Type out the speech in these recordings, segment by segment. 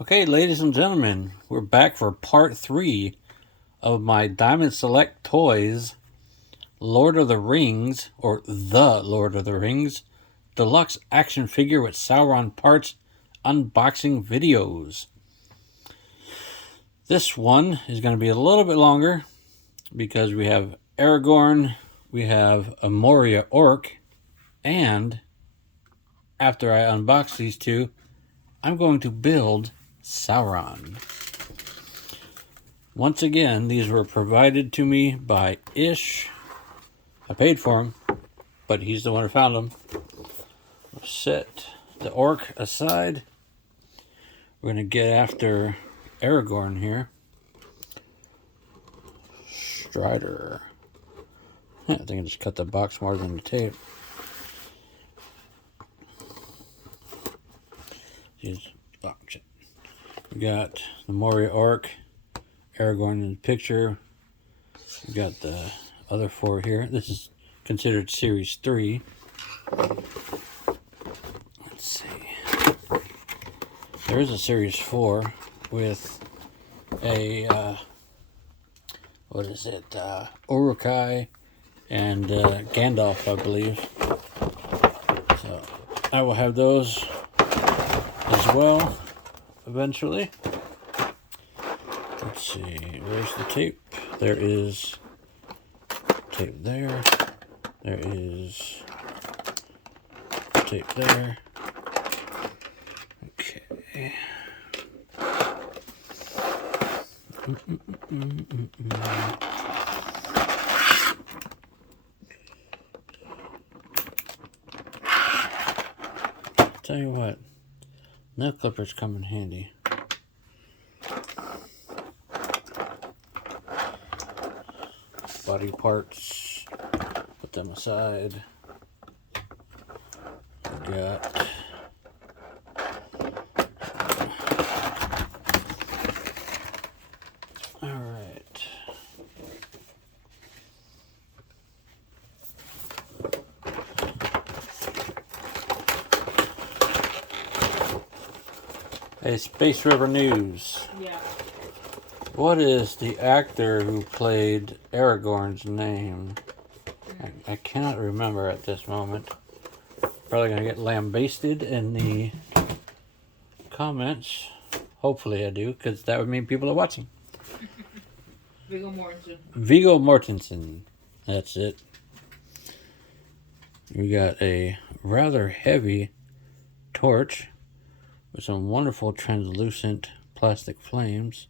Okay, ladies and gentlemen, we're back for part 3 of my Diamond Select Toys Lord of the Rings, or The Lord of the Rings, deluxe action figure with Sauron parts unboxing videos. This one is going to be a little bit longer because we have Aragorn, we have a Moria Orc, and after I unbox these two, I'm going to build Sauron. Once again, these were provided to me by Ish. I paid for them, but he's the one who found them. We'll set the orc aside. We're going to get after Aragorn here. Strider. I think I just cut the box more than the tape. Oh, shit. We got the Moria Orc, Aragorn in the picture. We got the other 4 here. This is considered Series 3. Let's see. There is a Series 4 with a, what is it? Uruk-hai and Gandalf, I believe. So I will have those as well eventually. Let's see, where's the tape? There is tape there. There is tape there. Okay. Tell you what, nail clippers come in handy. Body parts, put them aside. We got alright. Hey, Space River News. Yeah. What is the actor who played Aragorn's name? I cannot remember at this moment. Probably going to get lambasted in the comments. Hopefully I do, because that would mean people are watching. Viggo Mortensen. Viggo Mortensen. That's it. We got a rather heavy torch with some wonderful translucent plastic flames.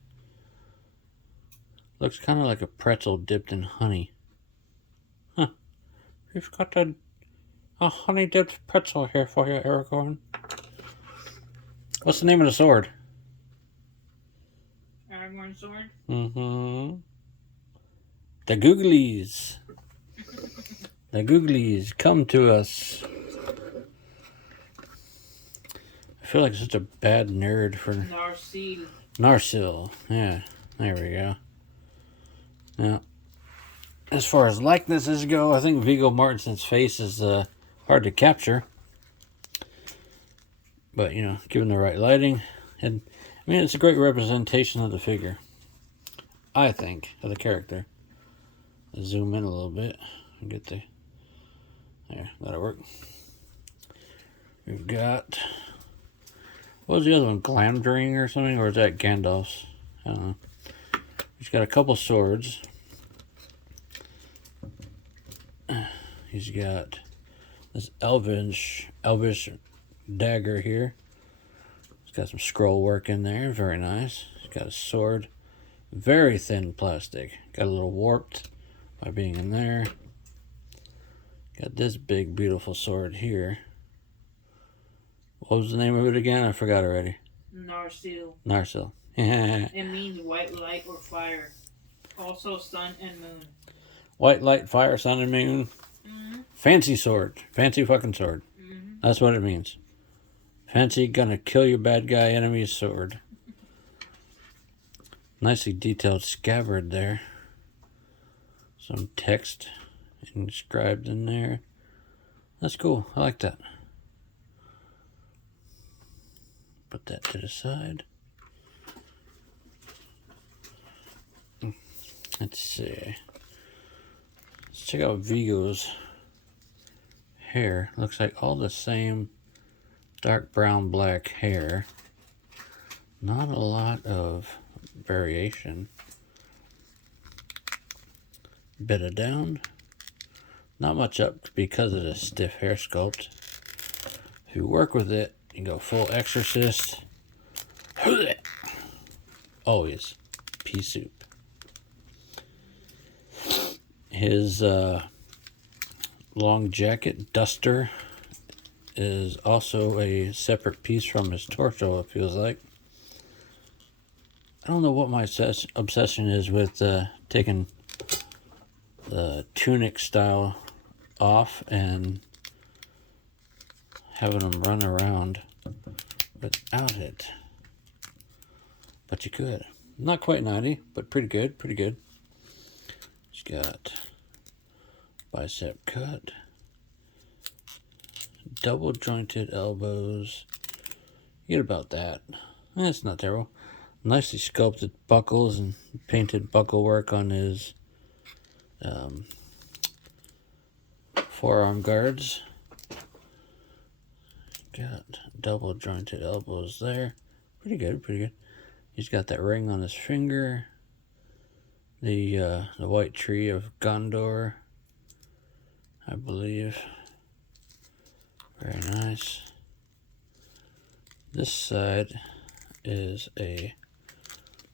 Looks kind of like a pretzel dipped in honey. Huh. We've got a honey dipped pretzel here for you, Aragorn. What's the name of the sword? Aragorn sword? Mm-hmm. The Googlies. The Googlies, come to us. I feel like such a bad nerd for... Narsil. Narsil. Yeah, there we go. Now, as far as likenesses go, I think Viggo Mortensen's face is hard to capture. But, you know, given the right lighting, and I mean, it's a great representation of the figure. I think, of the character. I'll zoom in a little bit and get the... There, that'll work. We've got... What was the other one? Glamdring or something? Or is that Gandalf's? I don't know. He's got a couple swords. He's got this elvish dagger here. He's got some scroll work in there. Very nice. He's got a sword. Very thin plastic. Got a little warped by being in there. Got this big, beautiful sword here. What was the name of it again? I forgot already. Narsil. Narsil. It means white light or fire. Also sun and moon. White light, fire, sun, and moon. Mm-hmm. Fancy sword. Fancy fucking sword. Mm-hmm. That's what it means. Fancy, gonna kill your bad guy enemy's sword. Nicely detailed scabbard there. Some text inscribed in there. That's cool. I like that. Put that to the side. Let's see. Let's check out Vigo's hair. Looks like all the same dark brown black hair. Not a lot of variation. Bit of down. Not much up because of the stiff hair sculpt. If you work with it, you go full exorcist. Always pea soup. His long jacket duster is also a separate piece from his torso, it feels like. I don't know what my obsession is with taking the tunic style off and having them run around without it. But you could. Not quite 90, but pretty good, pretty good. He's got bicep cut, double jointed elbows. You get about that. That's not terrible. Nicely sculpted buckles and painted buckle work on his forearm guards. Got double jointed elbows there. Pretty good, pretty good. He's got that ring on his finger. The white tree of Gondor, I believe. Very nice. This side is a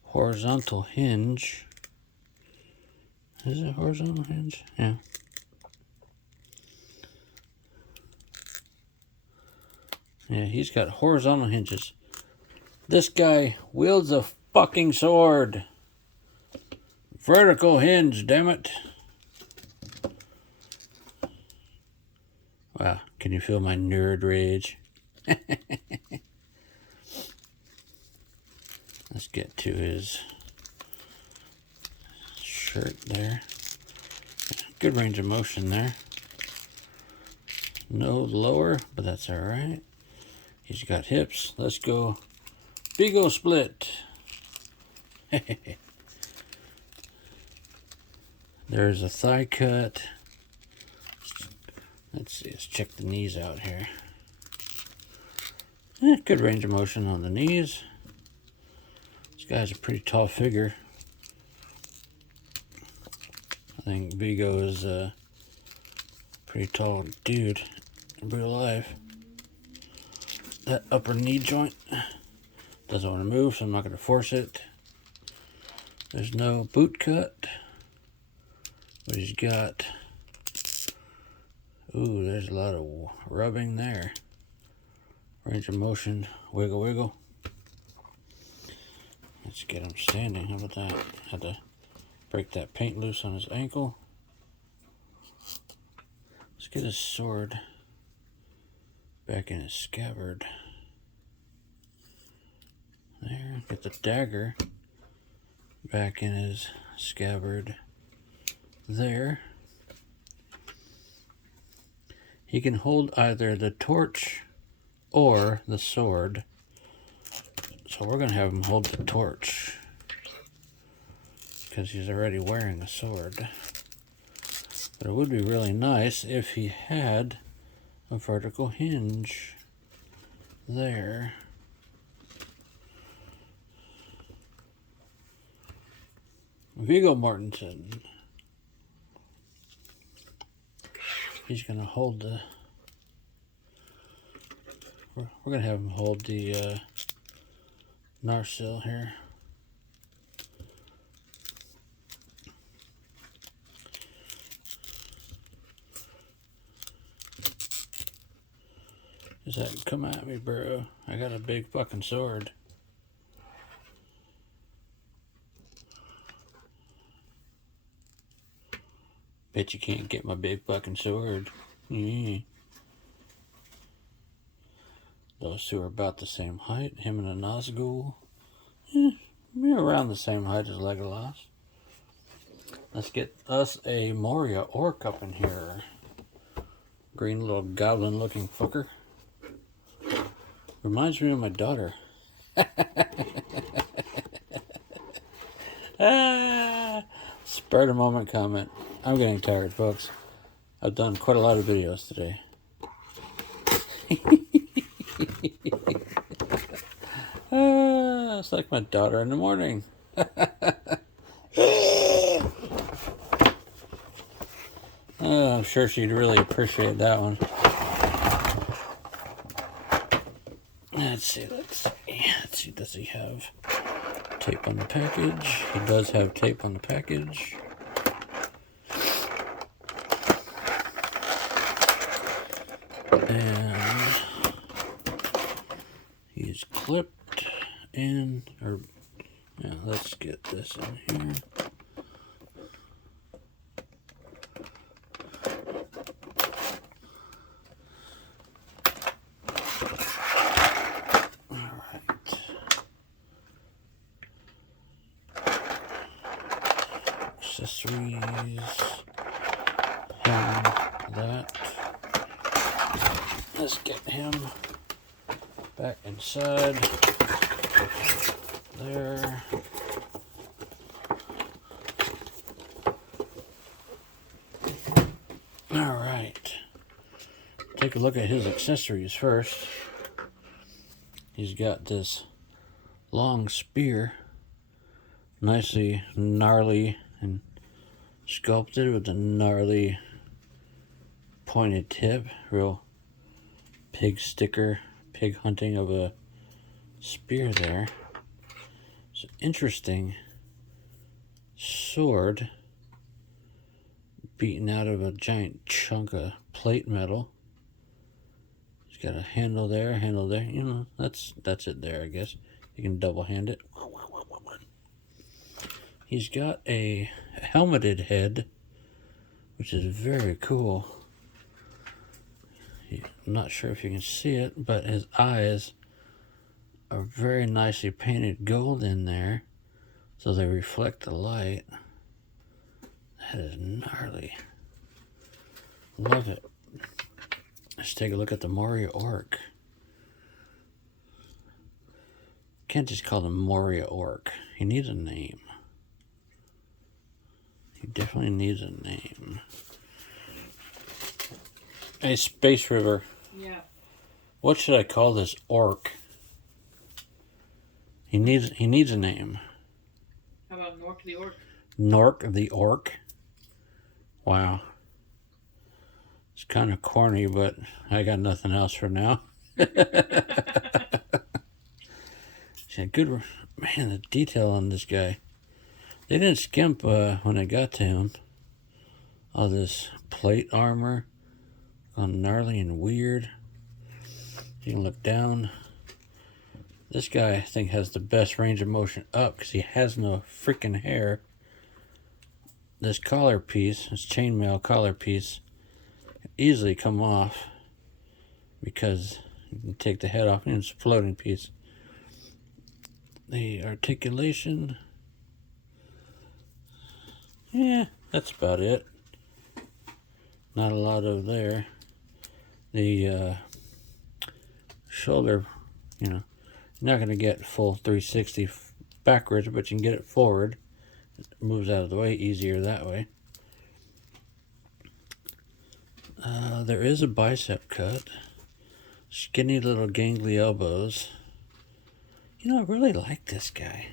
horizontal hinge. Is it a horizontal hinge? Yeah. Yeah, he's got horizontal hinges. This guy wields a fucking sword. Vertical hinge, damn it. Wow, can you feel my nerd rage? Let's get to his shirt there. Good range of motion there. No lower, but that's all right. He's got hips. Let's go Vigo split. There's a thigh cut. Let's see, let's check the knees out here. Good range of motion on the knees. This guy's a pretty tall figure. I think Vigo is a pretty tall dude in real life. That upper knee joint doesn't want to move, so I'm not going to force it. There's no boot cut. But he's got... Ooh, there's a lot of rubbing there. Range of motion, wiggle, wiggle. Let's get him standing. How about that? Had to break that paint loose on his ankle. Let's get his sword back in his scabbard. There, get the dagger back in his scabbard. There. He can hold either the torch or the sword. So we're going to have him hold the torch, because he's already wearing a sword. But it would be really nice if he had a vertical hinge there. Viggo Mortensen. He's going to hold the... We're going to have him hold the Narsil here. Does that come at me, bro? I got a big fucking sword. Bet you can't get my big fucking sword. Yeah. Those two are about the same height. Him and a Nazgul. We're around the same height as Legolas. Let's get us a Moria Orc up in here. Green little goblin looking fucker. Reminds me of my daughter. Spur of the moment comment. I'm getting tired, folks. I've done quite a lot of videos today. It's like my daughter in the morning. I'm sure she'd really appreciate that one. Let's see. Does he have tape on the package? He does have tape on the package. And he's clipped in, yeah, let's get this in here. Accessories, that. Let's get him back inside there. All right. Take a look at his accessories first. He's got this long spear, nicely gnarly and sculpted with a gnarly pointed tip, real pig sticker, pig hunting of a spear there. It's an interesting sword beaten out of a giant chunk of plate metal. It's got a handle there, you know, that's it there, I guess. You can double hand it. He's got a helmeted head, which is very cool. I'm not sure if you can see it, but his eyes are very nicely painted gold in there, so they reflect the light. That is gnarly. Love it. Let's take a look at the Moria Orc. Can't just call him Moria Orc. He needs a name. He definitely needs a name. Hey, Space River. Yeah. What should I call this orc? He needs a name. How about Nork the Orc? Nork the Orc. Wow. It's kind of corny, but I got nothing else for now. Good, man, the detail on this guy. They didn't skimp when I got to him. All this plate armor, all gnarly and weird. You can look down. This guy, I think, has the best range of motion up because he has no freaking hair. This collar piece, this chainmail collar piece, can easily come off because you can take the head off and it's a floating piece. The articulation, yeah, that's about it. Not a lot of there. The shoulder, you know, you're not going to get full 360 backwards, but you can get it forward. It moves out of the way easier that way. There is a bicep cut. Skinny little gangly elbows. You know, I really like this guy.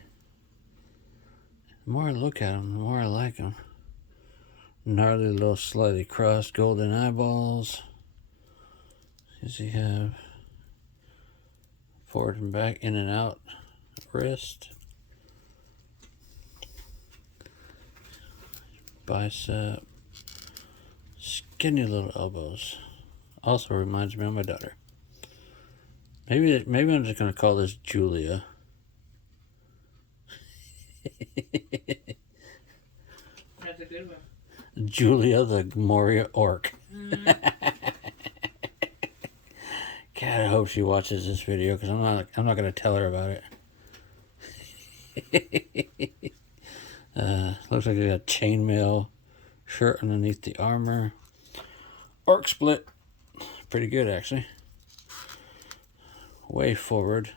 The more I look at him, the more I like him. Gnarly little slightly crossed golden eyeballs. Does he have forward and back, in and out wrist? Bicep. Skinny little elbows. Also reminds me of my daughter. Maybe I'm just going to call this Julia. That's a good one. Julia the Moria Orc. Mm-hmm. God, I hope she watches this video because I'm not going to tell her about it. Looks like they got chainmail shirt underneath the armor. Orc split. Pretty good, actually. Way forward.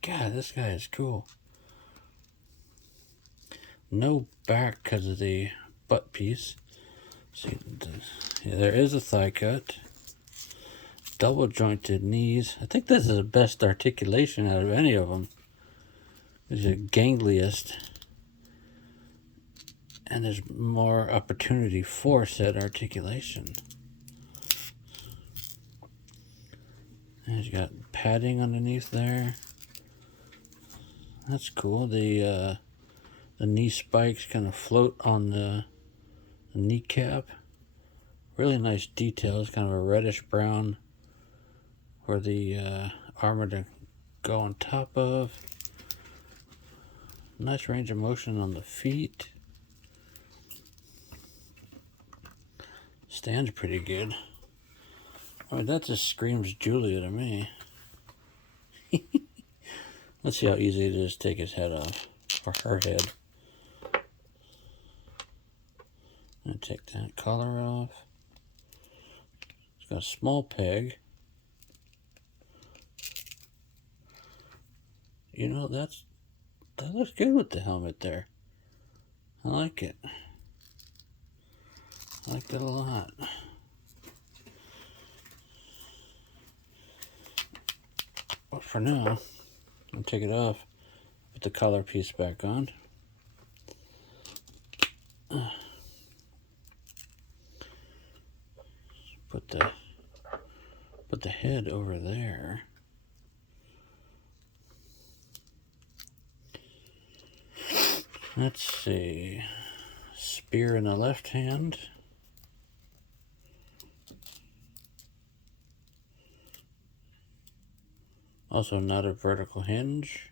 God, this guy is cool. No back because of the butt piece. See, yeah, there is a thigh cut. Double jointed knees. I think this is the best articulation out of any of them. This is the gangliest. And there's more opportunity for said articulation. And you got padding underneath there. That's cool. The knee spikes kind of float on the kneecap. Really nice details. Kind of a reddish brown for the armor to go on top of. Nice range of motion on the feet. Stands pretty good. I mean, that just screams Julia to me. Let's see how easy it is to take his head off. Or her head. And take that collar off. It's got a small peg. You know, that looks good with the helmet there. I like it. I like that a lot. But for now, I'll take it off. Put the collar piece back on. Put the head over there. Let's see. Spear in the left hand. Also not a vertical hinge.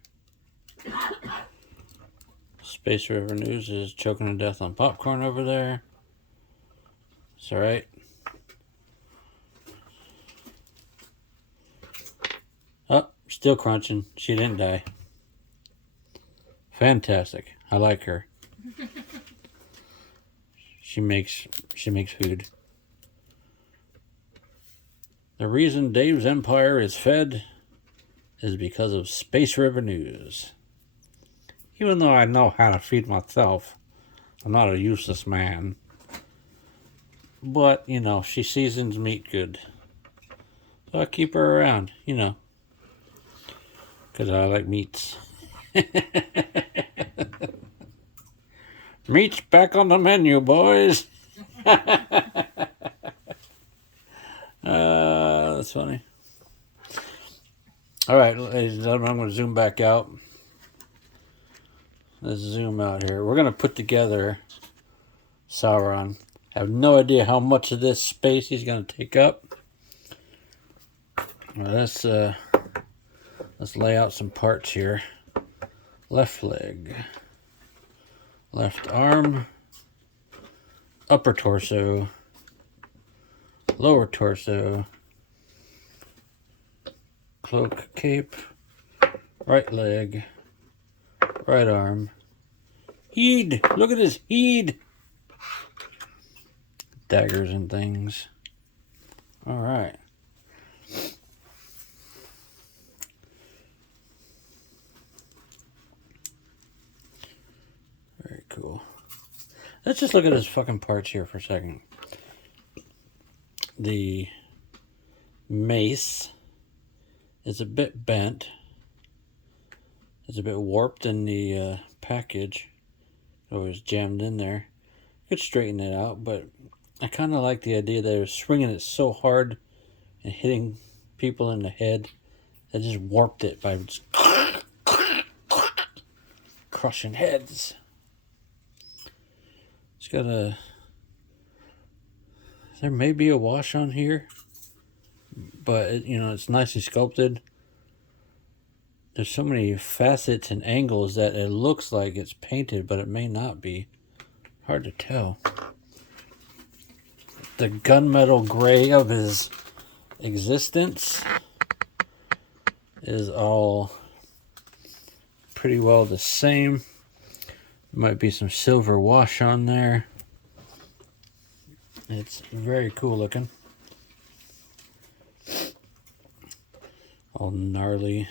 Space River News is choking to death on popcorn over there. It's alright. Oh, still crunching. She didn't die. Fantastic. I like her. She makes food. The reason Dave's empire is fed is because of Space River News. Even though I know how to feed myself, I'm not a useless man. But, you know, she seasons meat good. So I keep her around, you know. Because I like meats. Meat's back on the menu, boys. That's funny. All right, ladies and gentlemen, I'm going to zoom back out. Let's zoom out here. We're going to put together Sauron. I have no idea how much of this space he's going to take up. Well, let's lay out some parts here. Left leg. Left arm. Upper torso. Lower torso. Cloak, cape. Right leg. Right arm. Heed! Look at his heed! Daggers and things. Alright. Very cool. Let's just look at his fucking parts here for a second. The mace is a bit bent. It's a bit warped in the package. It was jammed in there. Could straighten it out, but I kind of like the idea that it was swinging it so hard and hitting people in the head. That just warped it by just crushing heads. It's got a... There may be a wash on here, but it, you know, it's nicely sculpted. There's so many facets and angles that it looks like it's painted, but it may not be. Hard to tell. The gunmetal gray of his existence is all pretty well the same. There might be some silver wash on there. It's very cool looking. All gnarly.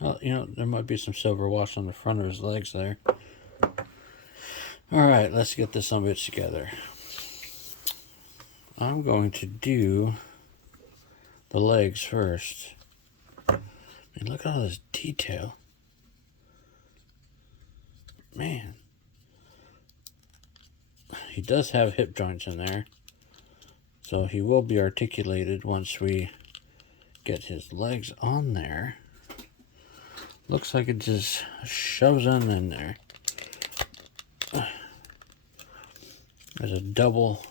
Well, you know, there might be some silver wash on the front of his legs there. Alright, let's get this some bits together. I'm going to do the legs first. And look at all this detail. Man. He does have hip joints in there. So he will be articulated once we get his legs on there. Looks like it just shoves them in there. There's a double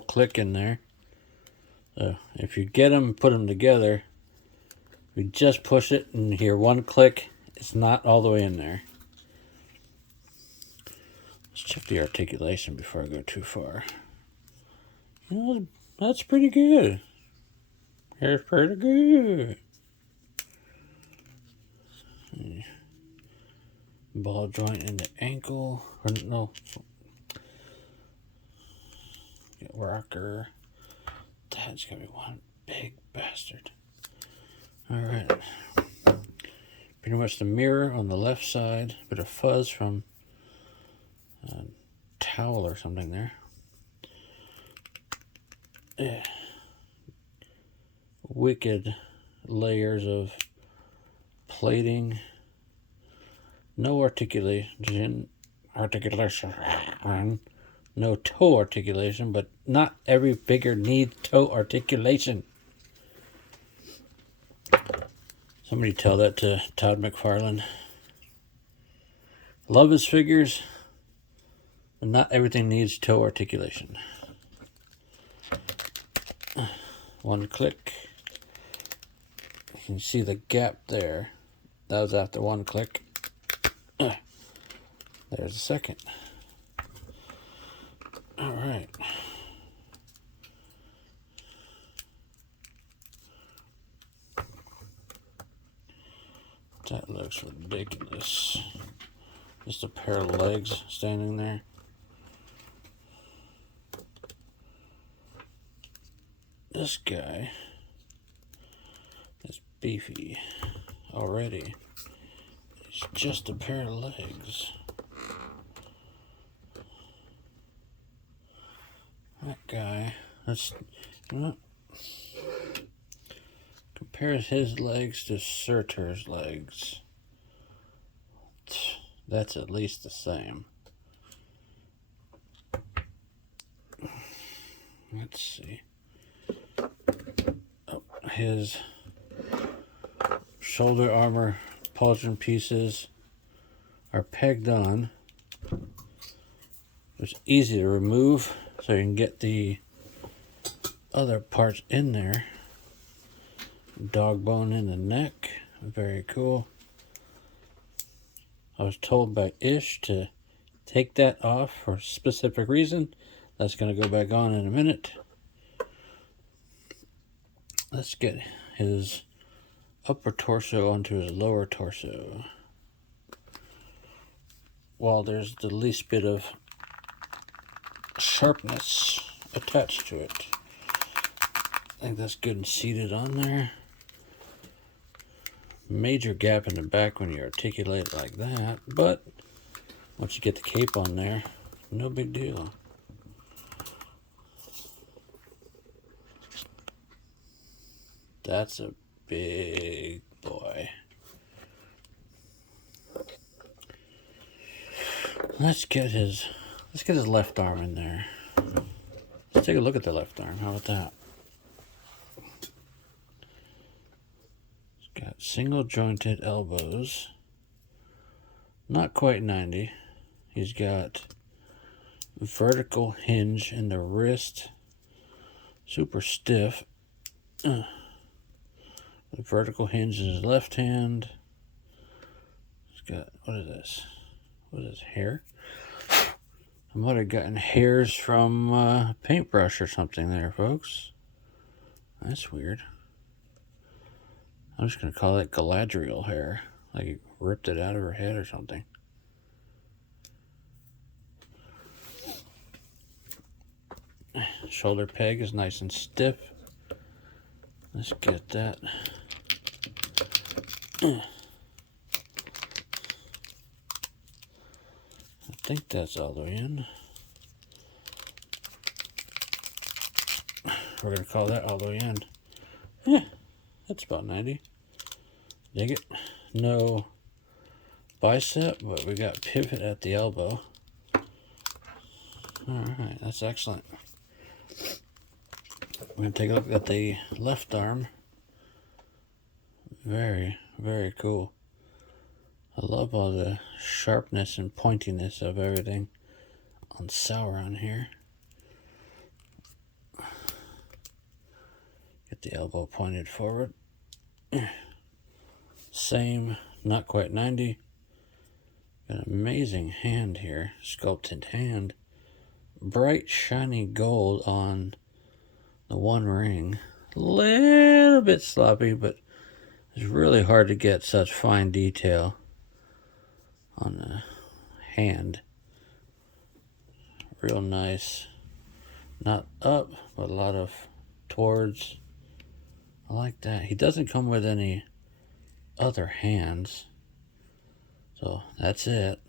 click in there. So if you get them, put them together, we just push it and hear one click. It's not all the way in there. Let's check the articulation before I go too far. You know, that's pretty good. It's pretty good. Ball joint in the ankle. Or no. Rocker. That's gonna be one big bastard. Alright. Pretty much the mirror on the left side. Bit of fuzz from a towel or something there. Yeah. Wicked layers of plating. No articulation. No toe articulation, but not every figure needs toe articulation. Somebody tell that to Todd McFarlane. Love his figures, but not everything needs toe articulation. One click. You can see the gap there. That was after one click. There's a second. All right. That looks ridiculous. Just a pair of legs standing there. This guy is beefy already. It's just a pair of legs. That guy, let's, you know, compares his legs to Surtur's legs. That's at least the same. Let's see. Oh, his shoulder armor pauldron pieces are pegged on. It's easy to remove, so you can get the other parts in there. Dog bone in the neck, very cool. I was told by Ish to take that off for a specific reason. That's going to go back on in a minute. Let's get his upper torso onto his lower torso. While there's the least bit of sharpness attached to it. I think that's good and seated on there. Major gap in the back when you articulate it like that, but once you get the cape on there, no big deal. That's a big boy. Let's get his left arm in there. Let's take a look at the left arm. How about that? It's got single jointed elbows. Not quite 90. He's got vertical hinge in the wrist. Super stiff. The vertical hinge in his left hand. He's got, what is this? What is hair? I might have gotten hairs from a paintbrush or something there, folks. That's weird. I'm just going to call it Galadriel hair. Like he ripped it out of her head or something. Shoulder peg is nice and stiff. Let's get that. think that's all the way in. We're going to call that all the way in. Yeah, that's about 90. Dig it. No bicep, but we got pivot at the elbow. Alright, that's excellent. We're going to take a look at the left arm. Very, very cool. I love all the sharpness and pointiness of everything on Sauron here. Get the elbow pointed forward. Same, not quite 90. Got an amazing hand here, sculpted hand. Bright, shiny gold on the one ring. A little bit sloppy, but it's really hard to get such fine detail on the hand. Real nice. Not up, but a lot of towards. I like that. He doesn't come with any other hands. So that's it.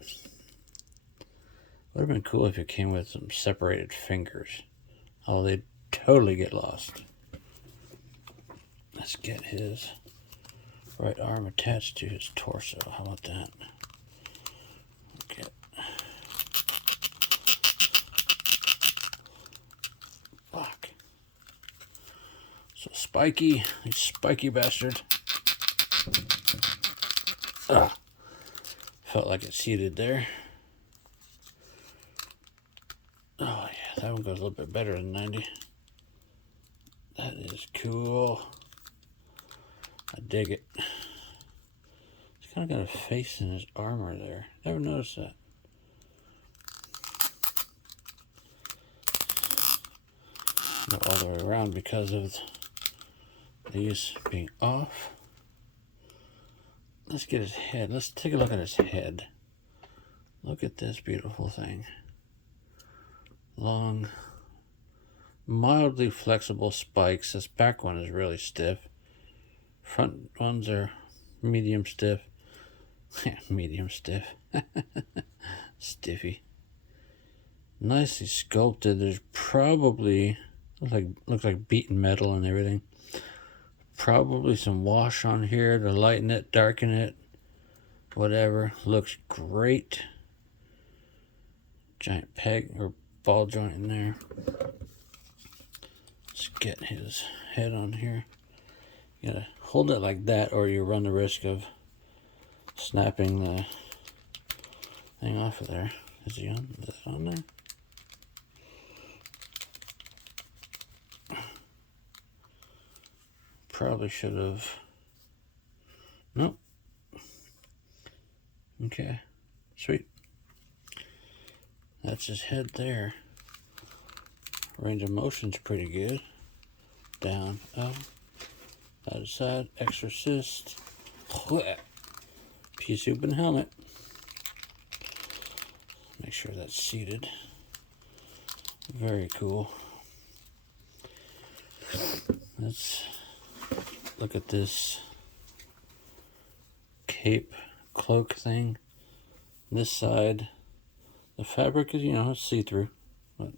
Would have been cool if it came with some separated fingers. Oh, they'd totally get lost. Let's get his right arm attached to his torso. How about that? Okay. Fuck. So spiky, these spiky bastards. Ah. Felt like it seated there. Oh yeah, that one goes a little bit better than 90. That is cool. I dig it. He's kind of got a face in his armor there. Never noticed that. Go all the way around because of these being off. Let's get his head. Let's take a look at his head. Look at this beautiful thing. Long, mildly flexible spikes. This back one is really stiff. Front ones are medium stiff. Medium stiff. Stiffy. Nicely sculpted. There's probably looks like beaten metal and everything. Probably some wash on here to lighten it, darken it, whatever. Looks great. Giant peg or ball joint in there. Let's get his head on here. You gotta hold it like that or you run the risk of snapping the thing off of there. Is he on? Is that on there? Probably should have. Nope. Okay. Sweet. That's his head there. Range of motion's pretty good. Down, up, side to side, exorcist. Pea soup and helmet. Make sure that's seated. Very cool. Let's look at this cape cloak thing. This side, the fabric is, it's see-through, but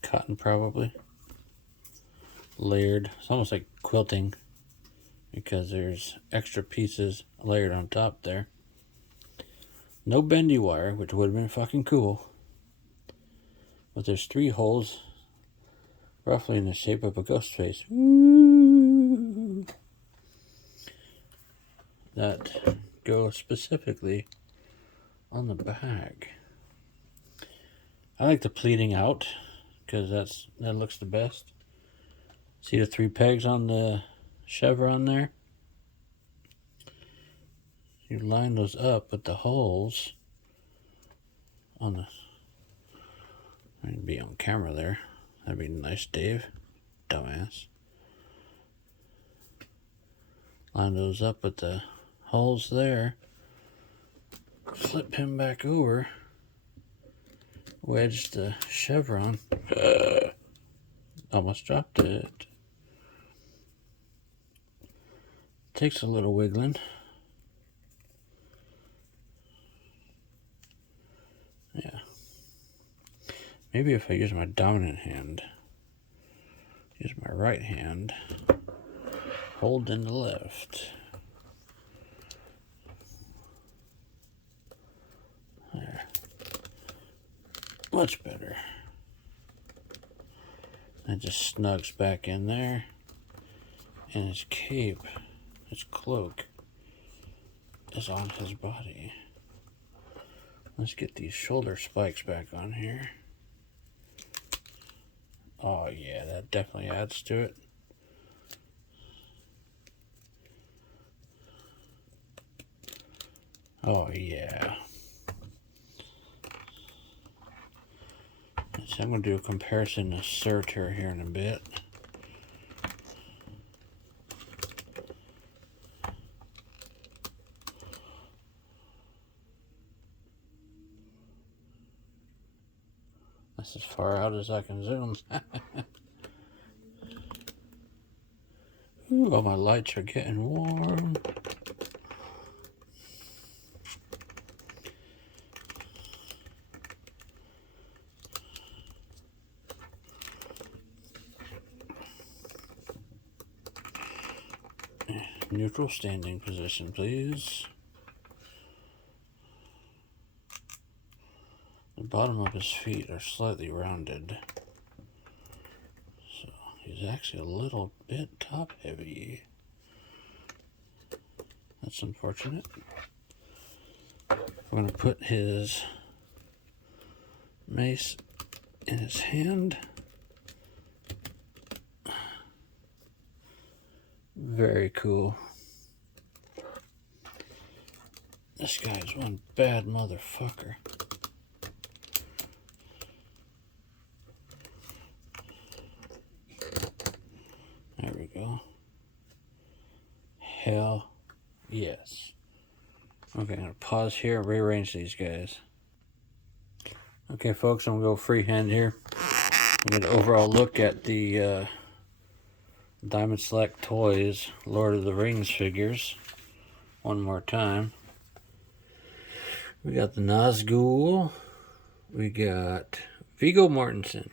cotton probably. Layered. It's almost like quilting because there's extra pieces layered on top there. No bendy wire, which would have been fucking cool. But there's 3 holes roughly in the shape of a ghost face. Ooh. That go specifically on the back. I like the pleating out because that looks the best. See the 3 pegs on the chevron there? You line those up with the holes on the. I'd be on camera there. That'd be nice, Dave. Dumbass. Line those up with the holes there. Flip him back over. Wedge the chevron. Almost dropped it. Takes a little wiggling. Maybe if I use my dominant hand, use my right hand, hold in the left. There. Much better. It just snugs back in there. And his cape, his cloak, is on his body. Let's get these shoulder spikes back on here. Oh yeah, that definitely adds to it. Oh yeah. So I'm going to do a comparison to Surtur here in a bit. That's as far out as I can zoom. Ooh, all my lights are getting warm. Neutral standing position, please. The bottom of his feet are slightly rounded. So he's actually a little bit top heavy. That's unfortunate. I'm going to put his mace in his hand. Very cool. This guy is one bad motherfucker. There we go. Hell yes. Okay, I'm going to pause here and rearrange these guys. Okay, folks, I'm going to go freehand here. I'm going to overall look at the Diamond Select Toys Lord of the Rings figures one more time. We got the Nazgul. We got Viggo Mortensen.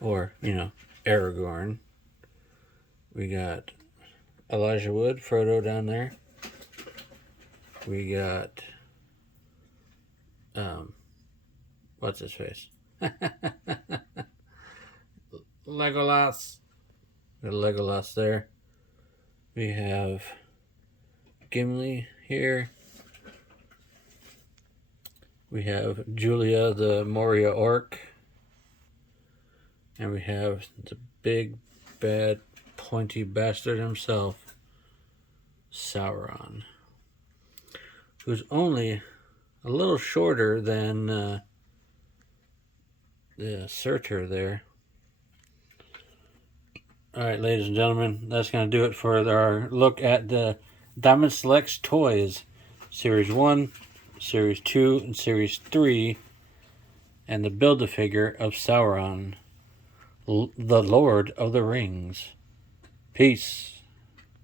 Or, you know, Aragorn. We got Elijah Wood, Frodo down there. We got what's his face? Legolas. Got Legolas there. We have Gimli here. We have Julia the Moria Orc. And we have the big, bad, pointy bastard himself, Sauron. Who's only a little shorter than the Surtur there. Alright, ladies and gentlemen, that's going to do it for our look at the Diamond Selects Toys Series 1, Series 2, and Series 3, and the Build-A-Figure of Sauron, the Lord of the Rings. Peace.